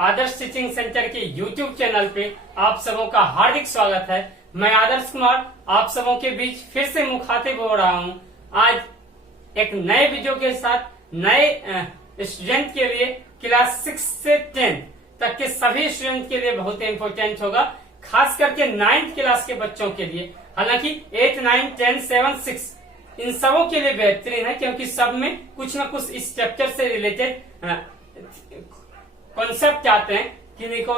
आदर्श teaching centre के YouTube channel पे आप सबों का हार्दिक स्वागत है। मैं आदर्श कुमार आप सबों के बीच फिर से मुखातिब हो रहा हूँ। आज एक नए वीडियो के साथ नए स्टूडेंट के लिए क्लास 6 से 10 तक के सभी स्टूडेंट के लिए बहुत इम्पोर्टेंट होगा, खास करके 9th क्लास के बच्चों के लिए। हालांकि 8, 9, 10, 7, 6 इन सबों के लिए बेहतरीन है, क्योंकि सब में कुछ न कुछ इस चैप्टर से रिलेटेड कॉन्सेप्ट आते हैं। किन्हीं को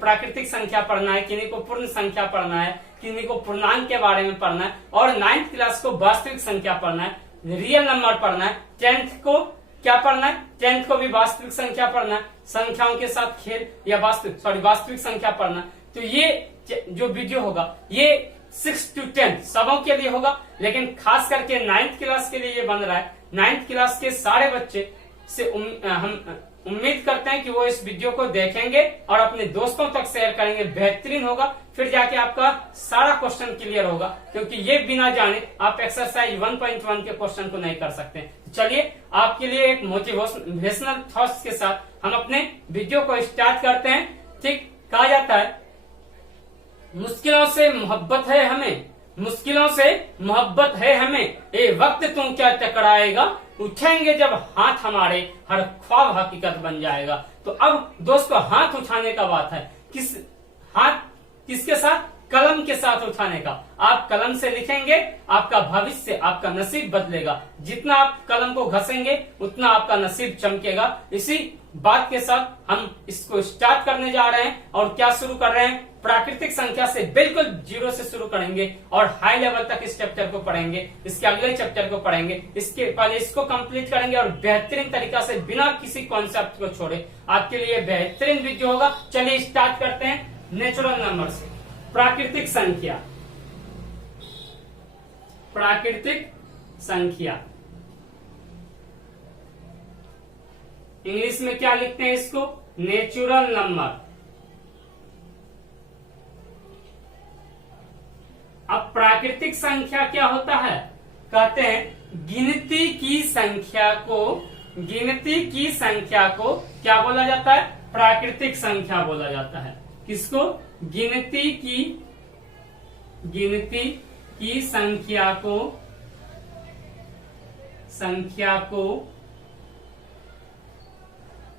प्राकृतिक संख्या पढ़ना है, किन्हीं को पूर्ण संख्या पढ़ना है, किन्हीं को पूर्णांक के बारे में पढ़ना है, और 9th क्लास को वास्तविक संख्या पढ़ना है, रियल नंबर पढ़ना है। 10th को क्या पढ़ना है? 10th को भी वास्तविक संख्या पढ़ना है, संख्याओं के साथ खेल या वास्तविक संख्या पढ़ना। तो ये जो वीडियो होगा ये 6 to 10 सबों के लिए होगा, लेकिन खास करके 9th क्लास के लिए ये बन रहा है। 9th क्लास के सारे बच्चे से हम उम्मीद करते हैं कि वो इस वीडियो को देखेंगे और अपने दोस्तों तक शेयर करेंगे। बेहतरीन होगा, फिर जाके आपका सारा क्वेश्चन क्लियर होगा, क्योंकि ये बिना जाने आप एक्सरसाइज 1.1 के क्वेश्चन को नहीं कर सकते। चलिए आपके लिए एक मोटिवेशनल थॉट्स के साथ हम अपने वीडियो को स्टार्ट करते हैं। ठीक, कहा जाता है मुश्किलों से मोहब्बत है हमें, मुश्किलों से मोहब्बत है हमें, ए वक्त तुम क्या टकराएगा, उठेंगे जब हाथ हमारे हर ख्वाब हकीकत बन जाएगा। तो अब दोस्तों हाथ उठाने का बात है। किसके साथ? कलम के साथ उठाने का। आप कलम से लिखेंगे, आपका भविष्य, आपका नसीब बदलेगा। जितना आप कलम को घसेंगे उतना आपका नसीब चमकेगा। इसी बात के साथ हम इसको स्टार्ट करने जा रहे हैं। और क्या शुरू कर रहे हैं? प्राकृतिक संख्या से बिल्कुल 0 से शुरू करेंगे और हाई लेवल तक इस चैप्टर को पढ़ेंगे, इसके अगले चैप्टर को पढ़ेंगे, इसके पहले इसको कंप्लीट करेंगे और बेहतरीन तरीका से बिना किसी कॉन्सेप्ट को छोड़े आपके लिए बेहतरीन वीडियो होगा। चलिए स्टार्ट करते हैं नेचुरल नंबर से। प्राकृतिक संख्या, प्राकृतिक संख्या इंग्लिश में क्या लिखते हैं इसको? Natural number. अब प्राकृतिक संख्या क्या होता है? कहते हैं गिनती की संख्या को क्या बोला जाता है? प्राकृतिक संख्या बोला जाता है। किसको? गिनती की संख्या को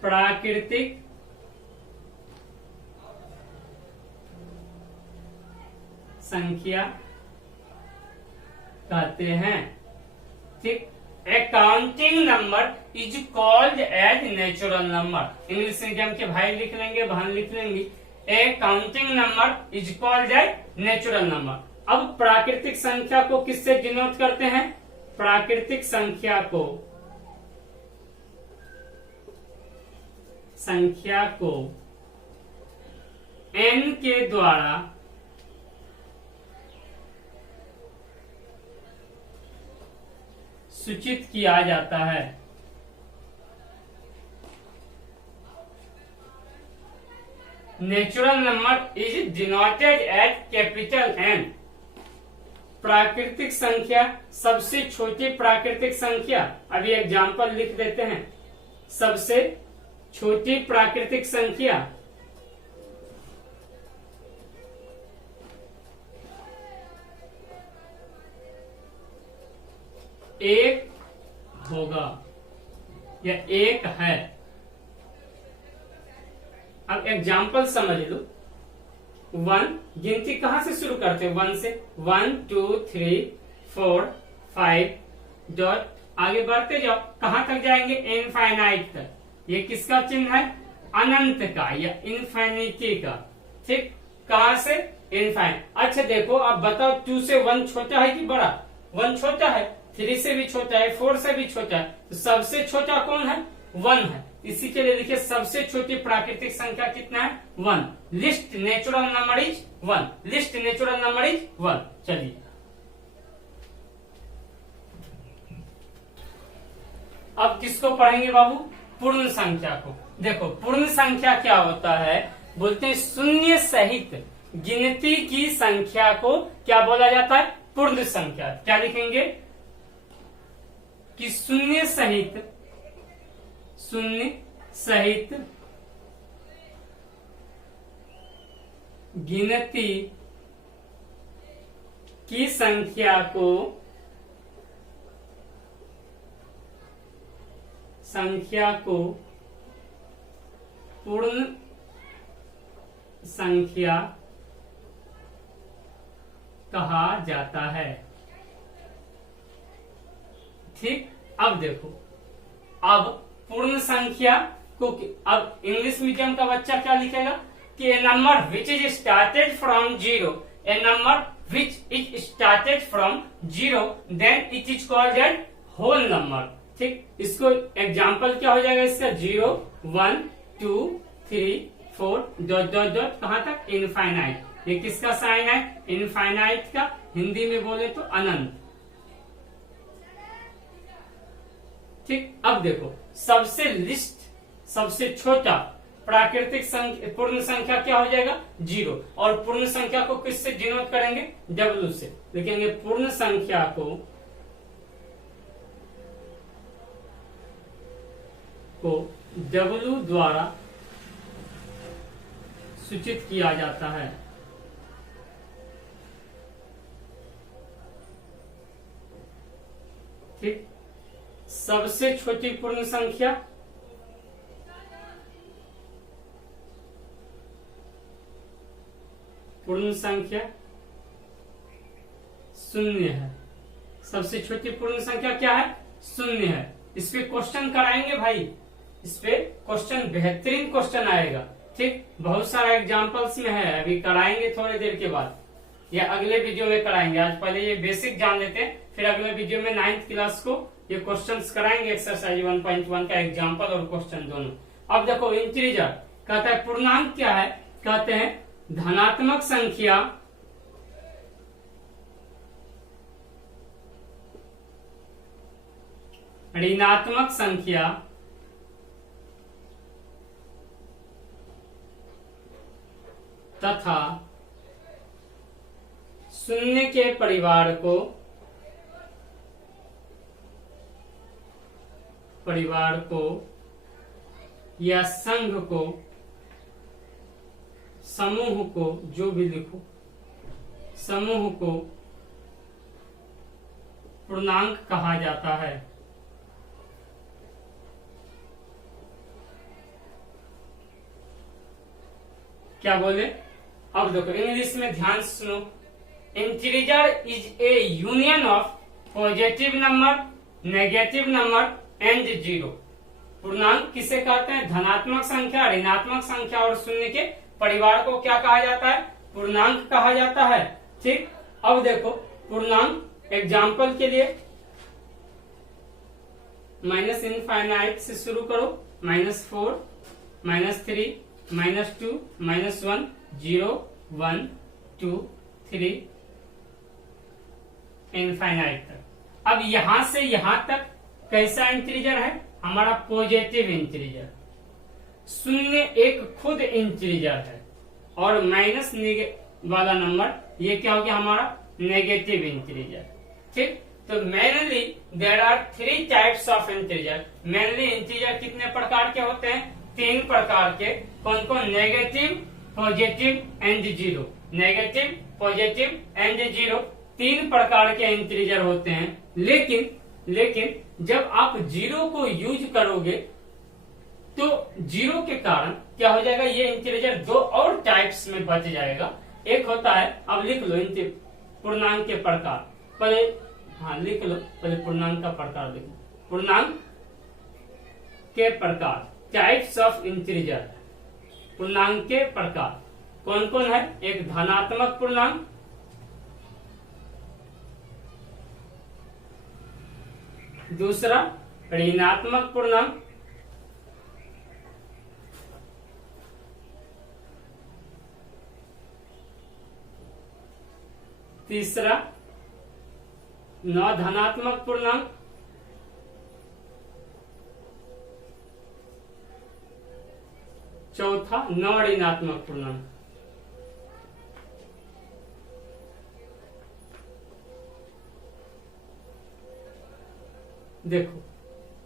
प्राकृतिक संख्या कहते हैं। ठीक, a counting number is called as natural number. English medium के भाई लिख लेंगे, बहन लिख लेंगी। A counting number is called as natural number. अब प्राकृतिक संख्या को किससे डिनोट करते हैं? प्राकृतिक संख्या को n के द्वारा सूचित किया जाता है। Natural number is denoted as capital N। प्राकृतिक संख्या, सबसे छोटी प्राकृतिक संख्या, अभी एग्जाम्पल लिख देते हैं। सबसे छोटी प्राकृतिक संख्या एक होगा या एक है। अब एग्जाम्पल समझ लो। 1, गिनती कहां से शुरू करते हैं? 1 से। 1, 2, 3, 4, 5 डॉट आगे बढ़ते जाओ, कहां तक जाएंगे? इनफाइनाइट तक। ये किसका चिन्ह है? अनंत का या इन्फिनिटी का। ठीक, कहां से? इनफाइनाइट। अच्छा देखो, अब बताओ 2 से 1 छोटा है कि बड़ा? 1 छोटा है, 3 से भी छोटा है, 4 से भी छोटा है। तो सबसे छोटा कौन है? 1 है। इसी के लिए देखिए सबसे छोटी प्राकृतिक संख्या कितना है? 1। List natural number is 1। List natural number is 1। चलिए अब किसको पढ़ेंगे बाबू? पूर्ण संख्या को। देखो पूर्ण संख्या क्या होता है? बोलते हैं शून्य सहित गिनती की संख्या को क्या बोला जाता है? पूर्ण संख्या। क्या लिखेंगे? कि शून्य सहित गिनती की संख्या को पूर्ण संख्या कहा जाता है। ठीक, अब देखो, अब पूर्ण संख्या को अब इंग्लिश मीडियम का बच्चा क्या लिखेगा कि a number which is started from zero, a number which is started from zero then it is called an whole number. ठीक, इसको एग्जाम्पल क्या हो जाएगा इसका, 0 1 2 3 4 डॉट डॉट डॉट कहां तक, इनफाइनाइट। ये किसका साइन है, इनफाइनाइट का, हिंदी में बोले तो अनंत। ठीक, अब देखो सबसे छोटा प्राकृतिक संख्या पूर्ण संख्या क्या हो जाएगा, 0। और पूर्ण संख्या को किससे डिनोट करेंगे, W से। लिखेंगे पूर्ण संख्या को W द्वारा सूचित किया जाता है। ठीक, सबसे छोटी पूर्ण संख्या शून्य है। सबसे छोटी पूर्ण संख्या क्या है, शून्य है। इस पे क्वेश्चन कराएंगे भाई, इस पे क्वेश्चन बेहतरीन क्वेश्चन आएगा। ठीक, बहुत सारा एग्जांपल्स में है, अभी कराएंगे थोड़ी देर के बाद या अगले वीडियो में कराएंगे। आज पहले ये बेसिक जान लेते हैं, फिर अगले वीडियो में 9th क्लास को ये क्वेश्चंस कराएंगे, एक्सरसाइज 1.1 का एग्जांपल और क्वेश्चन दोनों। अब देखो इंटीजर कहता है पूर्णांक क्या है, कहते हैं धनात्मक संख्या ऋणात्मक संख्या तथा शून्य के परिवार को या संघ को, समूह को, जो भी लिखो, समूह को पूर्णांक कहा जाता है। क्या बोले, अब देखो इंग्लिश में ध्यान से सुनो। Integer is A union of positive number, negative number and zero. पूर्णांक किसे कहते हैं, धनात्मक संख्या, ऋणात्मक संख्या और शून्य के परिवार को क्या कहा जाता है, पूर्णांक कहा जाता है। ठीक, अब देखो पूर्णांक एग्जाम्पल के लिए माइनस इनफाइनाइट से शुरू करो, -4 -3 -2 -1 0 1 2 3 इनफाइनाइट तक। अब यहां से यहां तक कैसा इंटीजर है, हमारा पॉजिटिव इंटीजर। शून्य एक खुद इंटीजर है और माइनस वाला नंबर ये क्या हो गया, हमारा नेगेटिव इंटीजर। ठीक, तो mainly there are 3 types of integer. Mainly integer कितने प्रकार के होते हैं, 3 प्रकार के। कौन कौन, negative, positive and zero. Negative, positive and zero 3 प्रकार के इंटीजर होते हैं। लेकिन जब आप जीरो को यूज करोगे तो जीरो के कारण क्या हो जाएगा, ये इंटीजर 2 और टाइप्स में बच जाएगा। एक होता है, अब लिख लो पूर्णांक के प्रकार, पहले हाँ लिख लो, पहले पूर्णांक का प्रकार लिखो। पूर्णांक के प्रकार, टाइप्स ऑफ इंटीजर। पूर्णांक के प्रकार कौन कौन है, एक धनात्मक पूर्णांक, दूसरा ऋणात्मक पूर्णांक, तीसरा धनात्मक पूर्णांक, चौथा ऋणात्मक पूर्णांक। देखो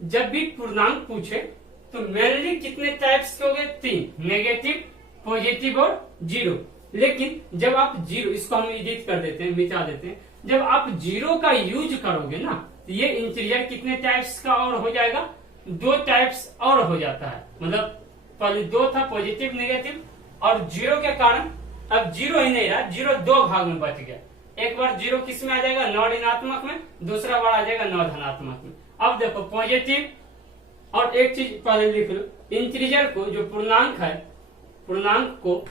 जब भी पूर्णांक पूछे तो मेनली कितने टाइप्स के हो गए, 3, नेगेटिव, पॉजिटिव और जीरो। लेकिन जब आप जीरो, इसको हम एडिट कर देते हैं, मिटा देते हैं, जब आप जीरो का यूज करोगे ना, तो ये इंटीरियर कितने टाइप्स का और हो जाएगा, 2 टाइप्स और हो जाता है। मतलब पहले 2 था, पॉजिटिव नेगेटिव, और जीरो के कारण अब जीरो ही नहीं रहा, जीरो 2 भाग में बच गया। एक बार जीरो किस में आ जाएगा, 9 ऋणात्मक में, दूसरा बार आ जाएगा 9 धनात्मक में। अब देखो पॉजिटिव, और एक चीज पहले लिख लो, इंटीजर को, जो पूर्णांक है, पूर्णांक को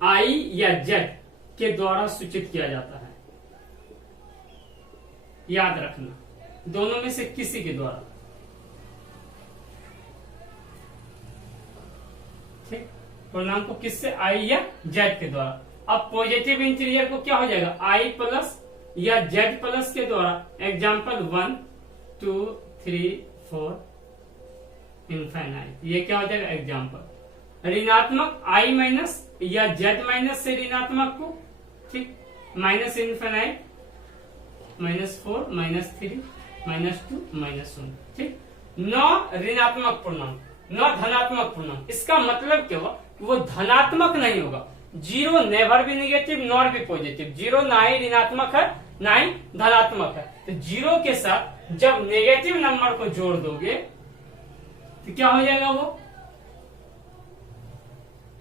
आई या जेड के द्वारा सूचित किया जाता है। याद रखना, दोनों में से किसी के द्वारा, ठीक। पूर्णांक को किससे, आई या जेड के द्वारा। अब पॉजिटिव इंटीरियर को क्या हो जाएगा, आई प्लस या जेड प्लस के द्वारा। एग्जाम्पल 1 2 3 4 इनफाइनाइट, ये क्या हो जाएगा एग्जाम्पल। ऋणात्मक आई माइनस या जेड माइनस से ऋणात्मक को, ठीक, माइनस इनफाइनाइट, -4 -3 -2 -1, ठीक। 9 ऋणात्मक पूर्णांक, 9 धनात्मक पूर्णांक। इसका मतलब क्या हुआ, वो धनात्मक नहीं होगा। जीरो नेवर भी नेगेटिव नॉर भी पॉजिटिव, जीरो ना ही ऋणात्मक है ना ही धनात्मक है। तो जीरो के साथ जब नेगेटिव नंबर को जोड़ दोगे तो क्या हो जाएगा, वो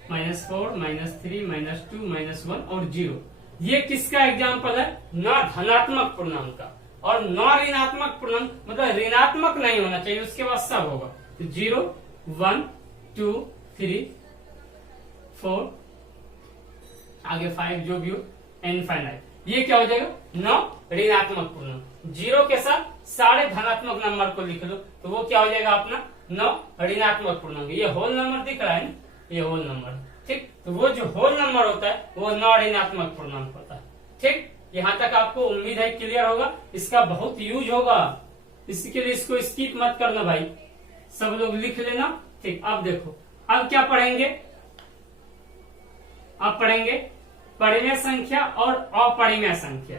-4 -3 -2 -1 और 0। ये किसका एग्जाम्पल है, न धनात्मक पूर्णांक का। और न ऋणात्मक पूर्णांक मतलब ऋणात्मक नहीं होना चाहिए, उसके बाद सब होगा। तो 0 1 2 3 4 आगे 5 जो भी हो, इनफाइनाइट। ये क्या हो जाएगा, 9 ऋणात्मक पूर्णांक। 0 के साथ सारे धनात्मक नंबर को लिख लो, तो वो क्या हो जाएगा अपना 9 ऋणात्मक पूर्णांक। ये होल नंबर दिख रहा है ना, ये होल नंबर, ठीक। तो वो जो होल नंबर होता है वो 9 ऋणात्मक पूर्णांक होता है, ठीक। यहाँ तक आपको उम्मीद है क्लियर होगा। इसका बहुत यूज होगा, इसके लिए इसको स्किप मत करना भाई, सब लोग लिख लेना, ठीक। अब देखो, अब क्या पढ़ेंगे, अब पढ़ेंगे परिमेय संख्या और अपरिमेय संख्या।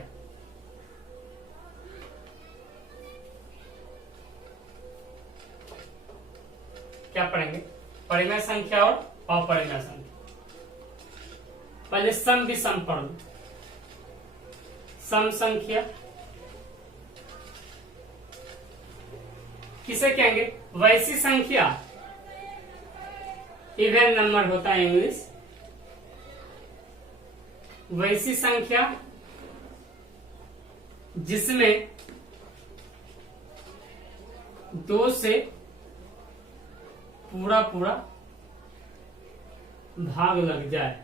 क्या पढ़ेंगे, परिमेय संख्या और अपरिमेय संख्या। पहले सम विषम पढ़ लो। सम संख्या किसे कहेंगे, वैसी संख्या, इवन नंबर होता है इंग्लिश। वैसी संख्या जिसमें 2 से पूरा पूरा भाग लग जाए,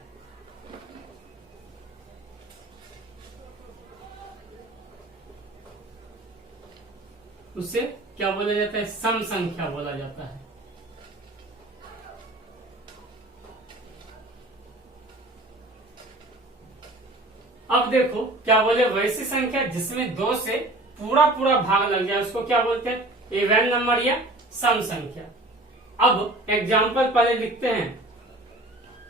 उसे क्या बोला जाता है, सम संख्या बोला जाता है। अब देखो क्या बोले, वैसी संख्या जिसमें 2 से पूरा पूरा भाग लग जाए उसको क्या बोलते हैं, इवन नंबर या सम संख्या। अब एग्जाम्पल पहले लिखते हैं,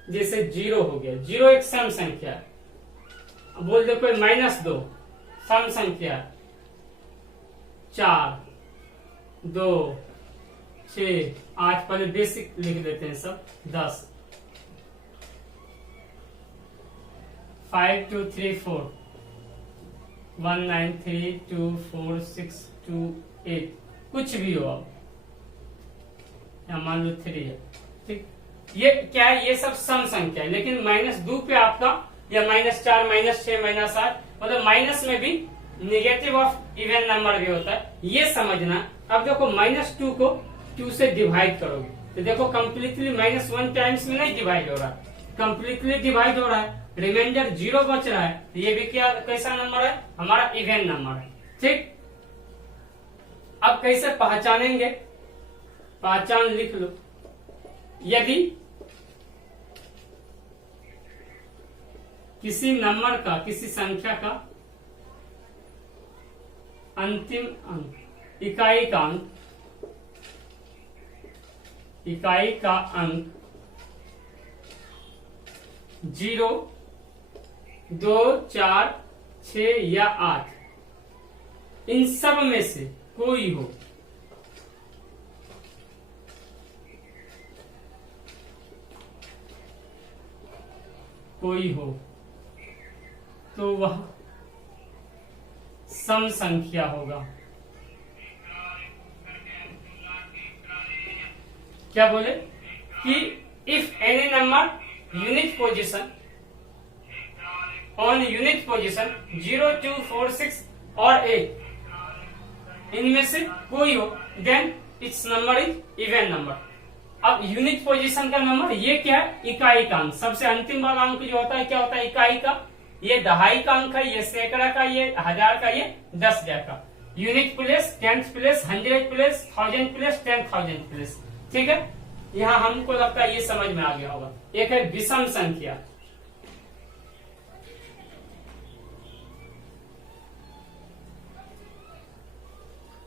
जैसे 0 हो गया, 0 एक सम संख्या है। बोल दो कोई -2 सम संख्या, 4 2 6 8, पहले बेसिक लिख देते हैं सब, 10 5 2 3 4 1 9 3 2 4 6 2 8, कुछ भी हो अब, या मान लो 3 है, ठीक। ये क्या है, ये सब सम संख्या है। लेकिन -2 पे आपका, या -4 -6 -8, मतलब माइनस में भी नेगेटिव ऑफ इवन नंबर भी होता है, ये समझना। अब देखो -2 को 2 से डिवाइड करोगे तो देखो कंप्लीटली -1 टाइम्स में नहीं डिवाइड हो रहा, कंप्लीटली डिवाइड हो रहा है, रिमाइंडर 0 बच रहा है। तो ये भी क्या, कैसा नंबर है, हमारा इवन नंबर है, ठीक। अब कैसे पहचानेंगे, पहचान लिख लो। यदि किसी नंबर का, किसी संख्या का अंतिम अंक, इकाई का अंक, इकाई का अंक 0 2 4 6 या 8, इन सब में से कोई हो, कोई हो तो वह सम संख्या होगा। क्या बोले कि if any number unit position on unit position 0, 2, 4, 6 और 8 इनमें से कोई हो then it's number is even number. अब यूनिट पोजीशन का नंबर ये क्या है, इकाई का अंक। सबसे अंतिम वाला अंक जो होता है क्या होता है, इकाई का। ये दहाई का अंक है, ये सैकड़ा का, ये हजार का, ये 10,000 का। Unit place, tenth place, 100 place, 1000 place, 10,000 place. ठीक है, यहाँ हमको लगता है ये समझ में आ गया होगा। एक है विषम संख्या।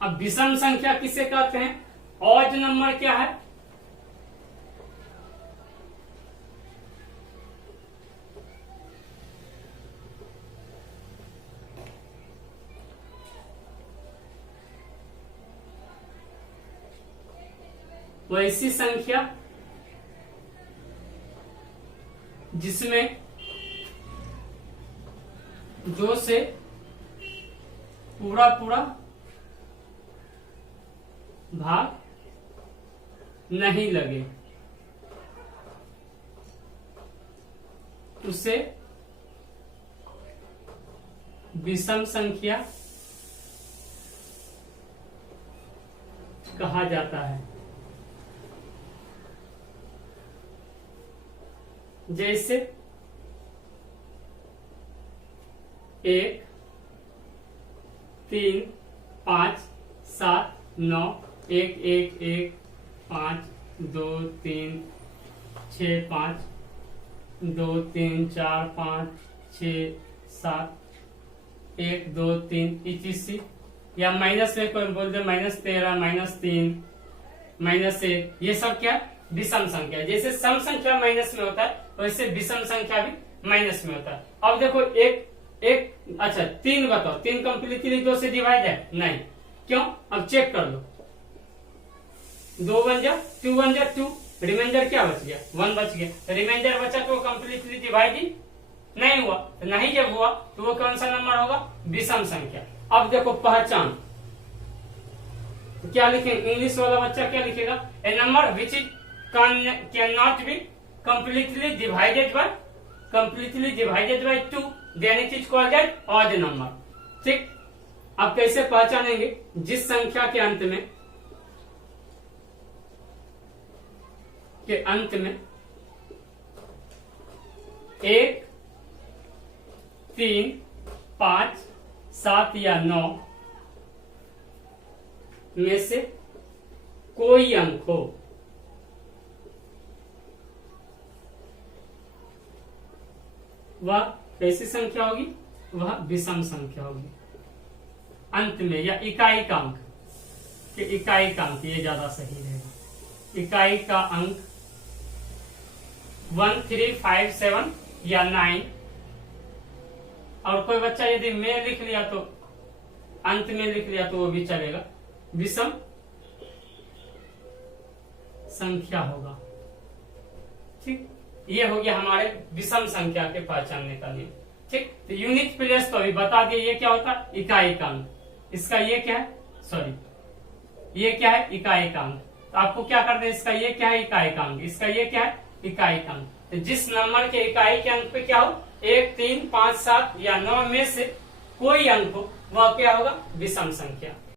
अब विषम संख्या किसे कहते हैं? ऑड नंबर क्या है? वैसी संख्या जिसमें जो से पूरा पूरा भाग नहीं लगे उसे विषम संख्या कहा जाता है। जैसे 1, 3, 5, 7, 9, 1, 1, 1, 5, 2, 3, 6, 5, 2, 3, 4, 5, 6, 7, 1, 2, 3 etc। या माइनस में कोई बोल दे -13, -3, -1, ये सब क्या विषम संख्या। जैसे सम संख्या माइनस में होता है वैसे विषम संख्या भी माइनस में होता है। अब देखो एक अच्छा 3 बताओ, 3 कंप्लीटली 2 से डिवाइड है? नहीं। क्यों? अब चेक कर लो। 2 बन जा 2 बन जा 2, रिमाइंडर क्या बच गया? 1 बच गया। रिमाइंडर बचा तो कंप्लीटली डिवाइड ही नहीं हुआ। तो नहीं जब हुआ तो वो कौन सा नंबर होगा? विषम संख्या। अब देखो पहचान, तो क्या लिखेंगे? इंग्लिश वाला बच्चा क्या लिखेगा? A number which is can not be completely divided by 2 then it is called as odd number। ठीक, अब कैसे पहचानेंगे? जिस संख्या के अंत में 1, 3, 5, 7 या 9 में से कोई अंक हो वह कैसी संख्या होगी? वह विषम संख्या होगी। अंत में या इकाई का अंक, कि इकाई का अंक ये ज्यादा सही रहेगा। इकाई का अंक 1, 3, 5, 7 या 9। और कोई बच्चा यदि में लिख लिया तो अंत में लिख लिया तो वो भी चलेगा, विषम संख्या होगा। ठीक, ये हो गया हमारे विषम संख्या के पहचानने का नियम। ठीक, तो यूनिट प्लेस तो अभी बता दिए ये क्या होता है? इकाई का अंक। इसका ये क्या है? सॉरी, ये क्या है? इकाई का अंक। तो आपको क्या करना है? इसका ये क्या है? इकाई का अंक। इसका ये क्या है? इकाई का अंक। तो जिस नंबर के इकाई के अंक पे क्या हो, 1, 3, 5, 7 या 9 में से कोई अंक हो वह क्या होगा? विषम संख्या।